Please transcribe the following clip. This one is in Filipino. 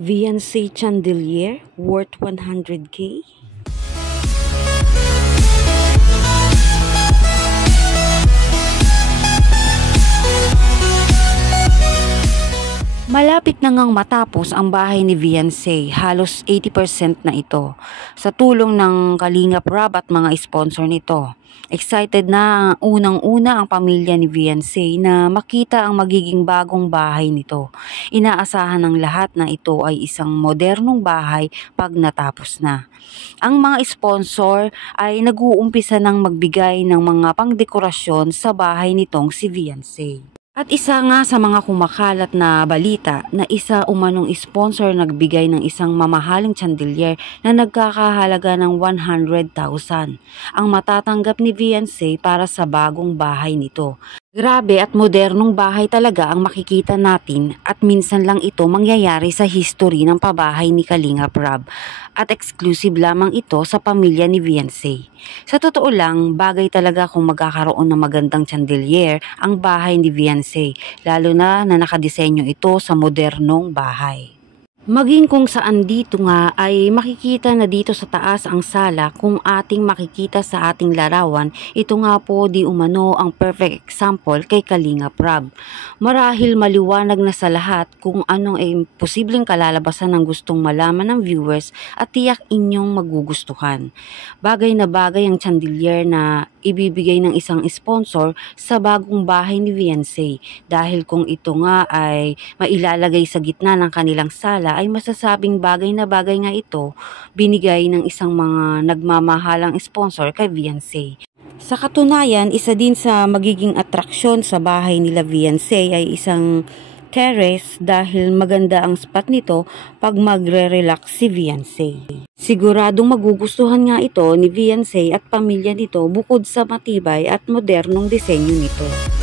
Viancy chandelier worth 100K. Malapit na ngang matapos ang bahay ni Viancy, halos 80% na ito. Sa tulong ng Kalingap Rab at mga sponsor nito. Excited na unang-una ang pamilya ni Viancy na makita ang magiging bagong bahay nito. Inaasahan ng lahat na ito ay isang modernong bahay pag natapos na. Ang mga sponsor ay nag-uumpisa ng magbigay ng mga pangdekorasyon sa bahay nitong si Viancy. At isa nga sa mga kumakalat na balita na isa umanong sponsor nagbigay ng isang mamahaling chandelier na nagkakahalaga ng 100,000 ang matatanggap ni Viancy para sa bagong bahay nito. Grabe at modernong bahay talaga ang makikita natin at minsan lang ito mangyayari sa history ng pabahay ni Kalingap Rab at exclusive lamang ito sa pamilya ni Viancy. Sa totoo lang, bagay talaga kung magkakaroon ng magandang chandelier ang bahay ni Viancy, lalo na nakadisenyo ito sa modernong bahay. Maging kung saan dito nga ay makikita na dito sa taas ang sala kung ating makikita sa ating larawan, ito nga po di umano ang perfect example kay Kalingap Rab. Marahil maliwanag na sa lahat kung anong posibleng kalalabasan ng gustong malaman ng viewers at tiyak inyong magugustuhan. Bagay na bagay ang chandelier na ibibigay ng isang sponsor sa bagong bahay ni Viancy dahil kung ito nga ay mailalagay sa gitna ng kanilang sala ay masasabing bagay na bagay nga ito binigay ng isang mga nagmamahalang sponsor kay Viancy. Sa katunayan, isa din sa magiging atraksyon sa bahay nila Viancy ay isang terrace dahil maganda ang spot nito pag magre-relax si Viancy. Siguradong magugustuhan nga ito ni Viancy at pamilya nito bukod sa matibay at modernong disenyo nito.